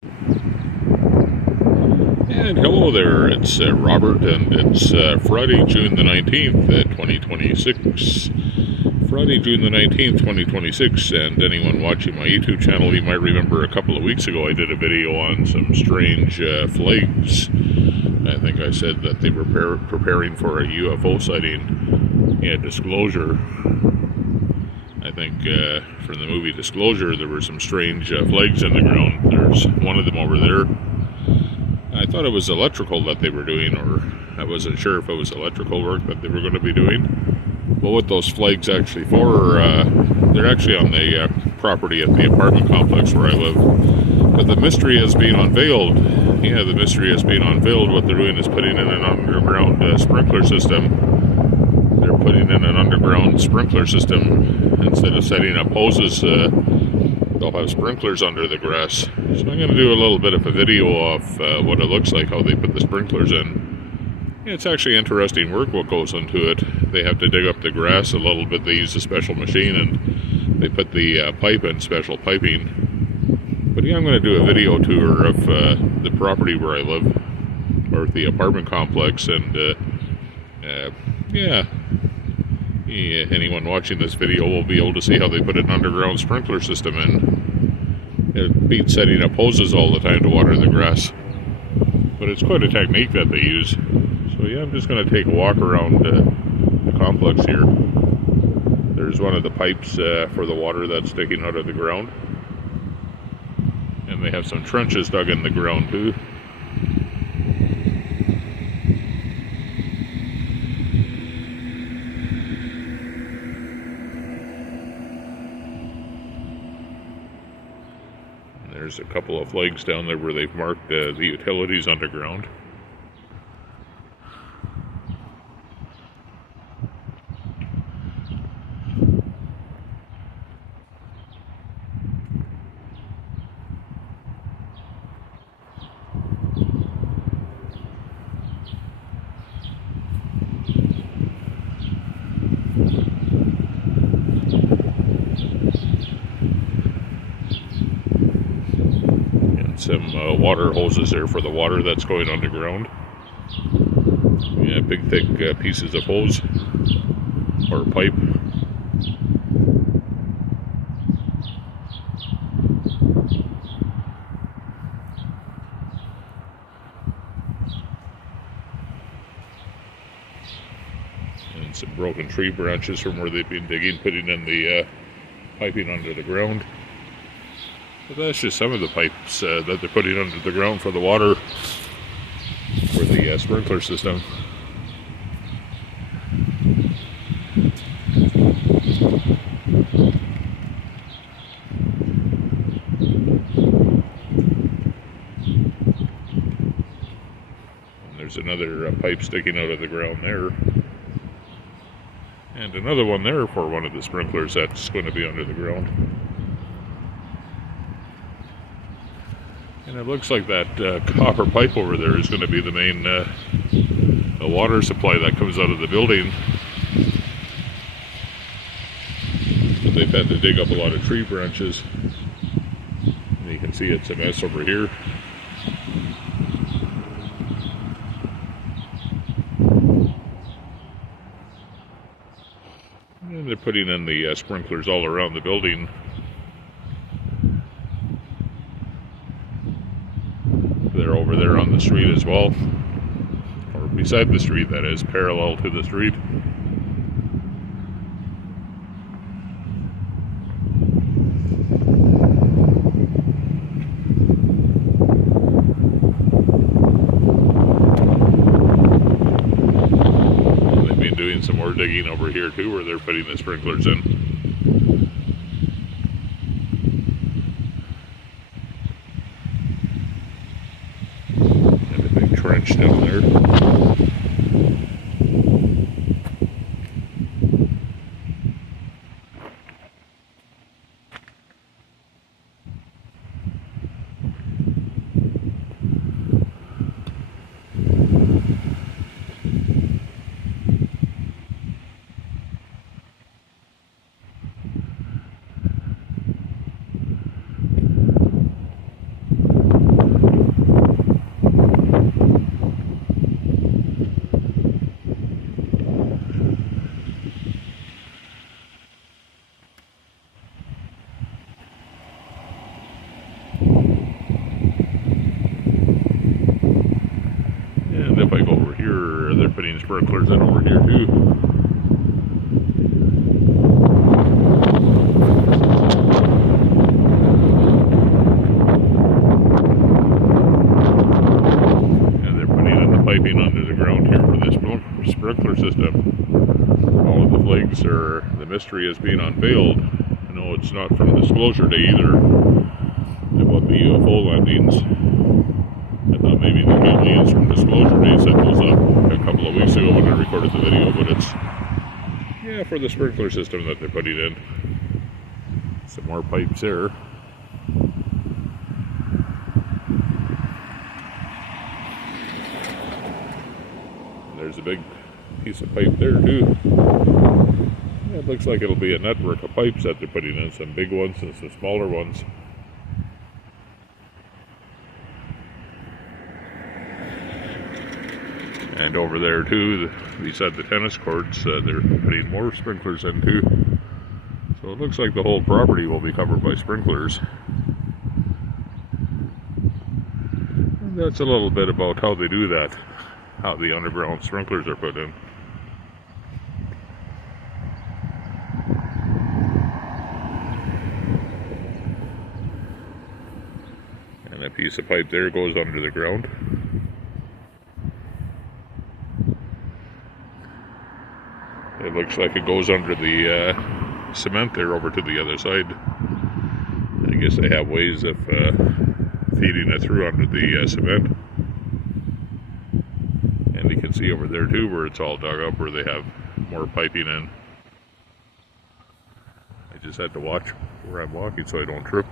And hello there, it's Robert, and it's Friday, June the 19th, 2026. Friday, June the 19th, 2026, and anyone watching my YouTube channel, you might remember a couple of weeks ago I did a video on some strange flags. I think I said that they were preparing for a UFO sighting. Yeah, Disclosure. I think from the movie Disclosure, there were some strange flags in the ground. There's one of them over there. I thought it was electrical that they were doing, or I wasn't sure if it was electrical work that they were going to be doing. Well, what those flags actually for, they're actually on the property at the apartment complex where I live. But the mystery is being unveiled. Yeah, the mystery is being unveiled. What they're doing is putting in an underground sprinkler system. They're putting in an underground sprinkler system. Instead of setting up hoses, they'll have sprinklers under the grass. So I'm going to do a little bit of a video of what it looks like, how they put the sprinklers in. It's actually interesting work what goes into it. They have to dig up the grass a little bit. They use a special machine and they put the pipe in, special piping. But yeah, I'm going to do a video tour of the property where I live, or the apartment complex, and yeah, anyone watching this video will be able to see how they put an underground sprinkler system in. It beats setting up hoses all the time to water the grass. But it's quite a technique that they use. So yeah, I'm just going to take a walk around the complex here. There's one of the pipes for the water that's sticking out of the ground. And they have some trenches dug in the ground too. There's a couple of flags down there where they've marked the utilities underground. Some water hoses there for the water that's going underground. Yeah, big thick pieces of hose or pipe. And some broken tree branches from where they've been digging, putting in the piping under the ground. But that's just some of the pipes that they're putting under the ground for the water for the sprinkler system. And there's another pipe sticking out of the ground there. And another one there for one of the sprinklers that's going to be under the ground. And it looks like that copper pipe over there is going to be the main water supply that comes out of the building. But they've had to dig up a lot of tree branches. And you can see it's a mess over here. And they're putting in the sprinklers all around the building. They're over there on the street as well, or beside the street, that is, parallel to the street. And they've been doing some more digging over here too, where they're putting the sprinklers in. Trench down there. sprinklers in over here too. And they're putting in the piping under the ground here for this sprinkler system. All of the flags are, the mystery is being unveiled. No, it's not from Disclosure Day either. About the UFO landings. I thought maybe the aliens from Disclosure Day set those up a couple of weeks ago when I recorded the video, but it's, yeah, for the sprinkler system that they're putting in. Some more pipes there. There's a big piece of pipe there too. It looks like it'll be a network of pipes that they're putting in, some big ones and some smaller ones. And over there too, beside the tennis courts, they're putting more sprinklers in too. So it looks like the whole property will be covered by sprinklers. And that's a little bit about how they do that, how the underground sprinklers are put in. And a piece of pipe there goes under the ground. It looks like it goes under the cement there over to the other side. I guess they have ways of feeding it through under the cement. And you can see over there too where it's all dug up, where they have more piping in. I just had to watch where I'm walking so I don't trip.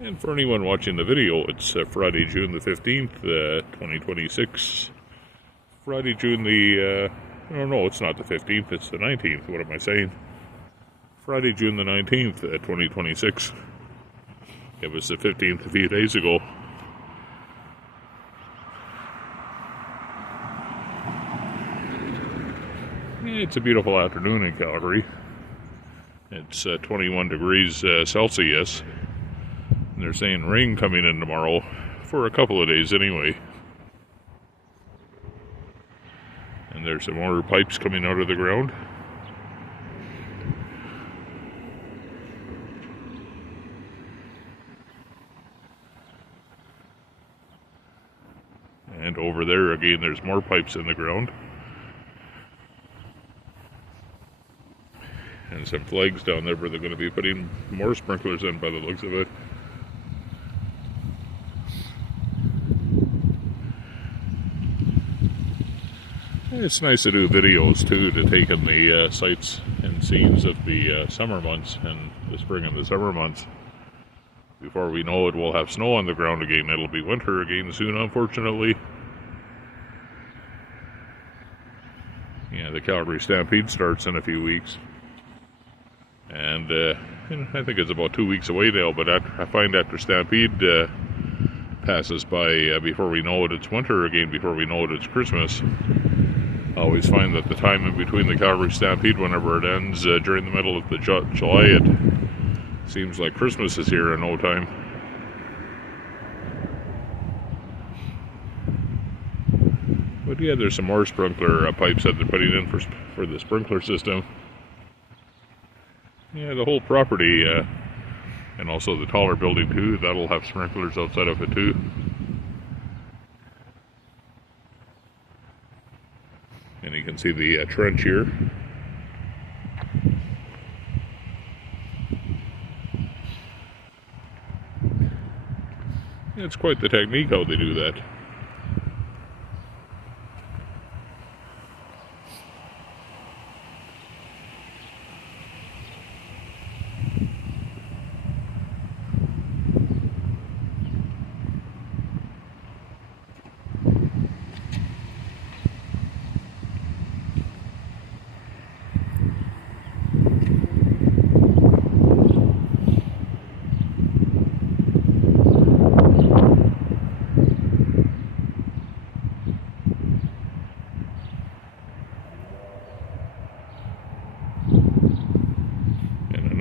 And for anyone watching the video, it's Friday, June the 15th, 2026. Friday, June the, no, it's not the 15th, it's the 19th. What am I saying? Friday, June the 19th, 2026. It was the 15th a few days ago. It's a beautiful afternoon in Calgary. It's 21 degrees Celsius. And they're saying rain coming in tomorrow for a couple of days anyway. And there's some more pipes coming out of the ground. And over there again, there's more pipes in the ground. And some flags down there where they're going to be putting more sprinklers in by the looks of it. It's nice to do videos too, to take in the sights and scenes of the summer months and the spring and the summer months. Before we know it, we'll have snow on the ground again. It'll be winter again soon, unfortunately. Yeah, the Calgary Stampede starts in a few weeks. And I think it's about 2 weeks away now, but I find after Stampede passes by, before we know it, it's winter again. Before we know it, it's Christmas. I always find that the time in between the Calgary Stampede, whenever it ends during the middle of the July, it seems like Christmas is here in no time. But yeah, there's some more sprinkler pipes that they're putting in for the sprinkler system. Yeah, the whole property, and also the taller building too, that'll have sprinklers outside of it too. And you can see the trench here. It's quite the technique how they do that.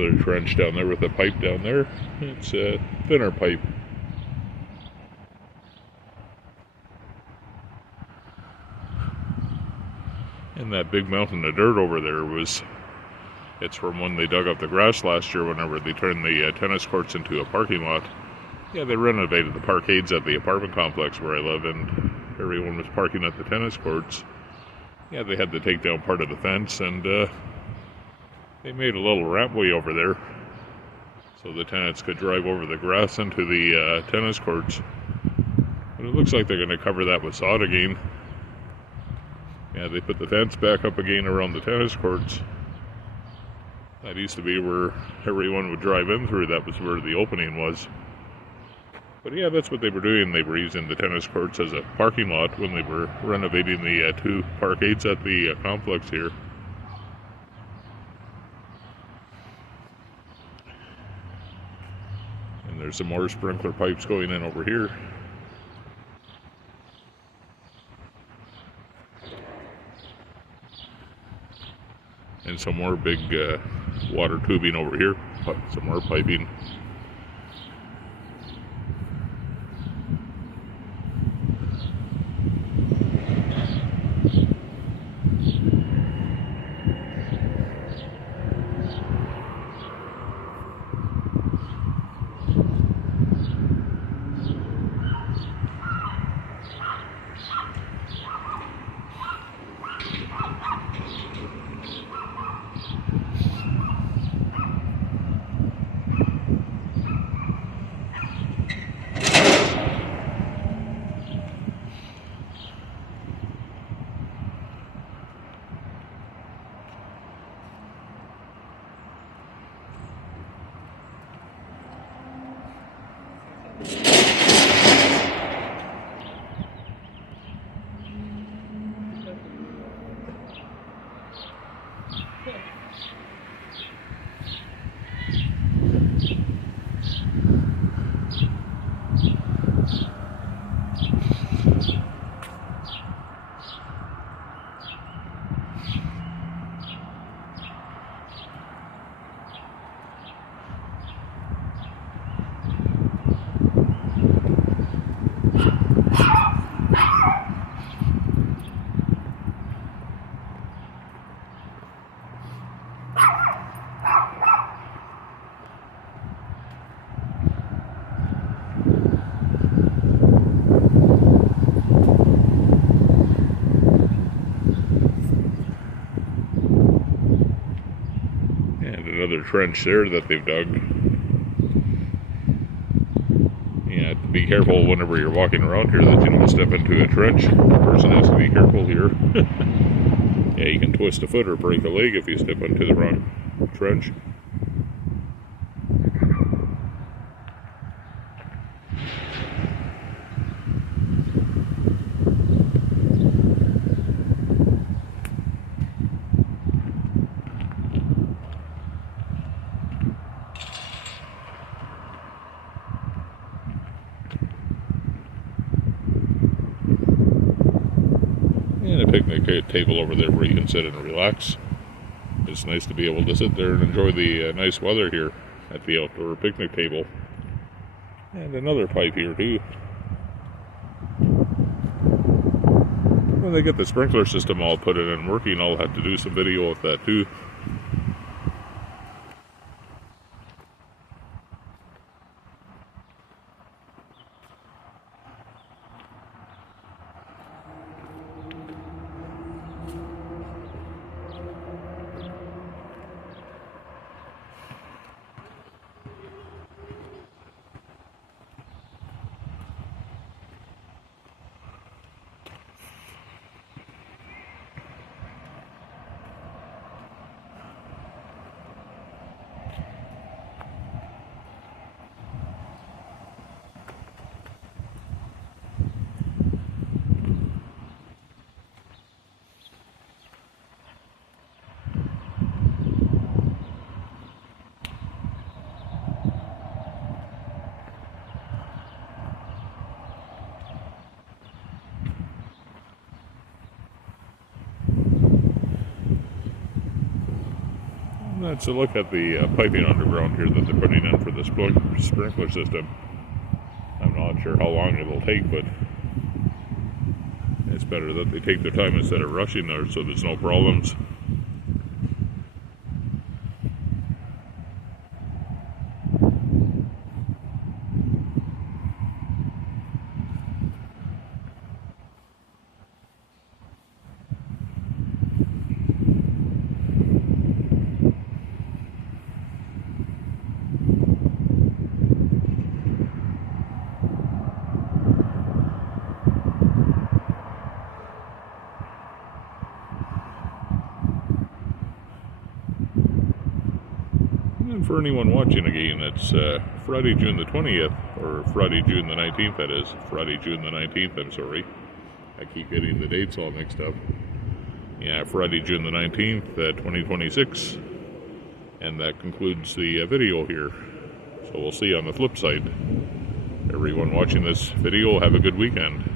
another trench down there with a pipe down there. It's a thinner pipe. And that big mountain of dirt over there it's from when they dug up the grass last year whenever they turned the tennis courts into a parking lot. Yeah, they renovated the parkades at the apartment complex where I live, and everyone was parking at the tennis courts. Yeah, they had to take down part of the fence, and they made a little rampway over there so the tenants could drive over the grass into the tennis courts. But it looks like they're going to cover that with sod again. Yeah, they put the fence back up again around the tennis courts. That used to be where everyone would drive in through. That was where the opening was. But yeah, that's what they were doing. They were using the tennis courts as a parking lot when they were renovating the two parkades at the complex here. And there's some more sprinkler pipes going in over here. And some more big water tubing over here. Some more piping. Another trench there that they've dug. Yeah, be careful whenever you're walking around here that you don't step into a trench. The person has to be careful here. Yeah, you can twist a foot or break a leg if you step into the wrong trench. And a picnic table over there where you can sit and relax. It's nice to be able to sit there and enjoy the nice weather here at the outdoor picnic table. And another pipe here too. When they get the sprinkler system all put in and working, I'll have to do some video of that too. Let's look at the piping underground here that they're putting in for the sprinkler system. I'm not sure how long it'll take, but it's better that they take their time instead of rushing there so there's no problems. And for anyone watching again, it's Friday, June the 20th, or Friday, June the 19th, that is. Friday, June the 19th, I'm sorry. I keep getting the dates all mixed up. Yeah, Friday, June the 19th, 2026. And that concludes the video here. So we'll see you on the flip side. Everyone watching this video, have a good weekend.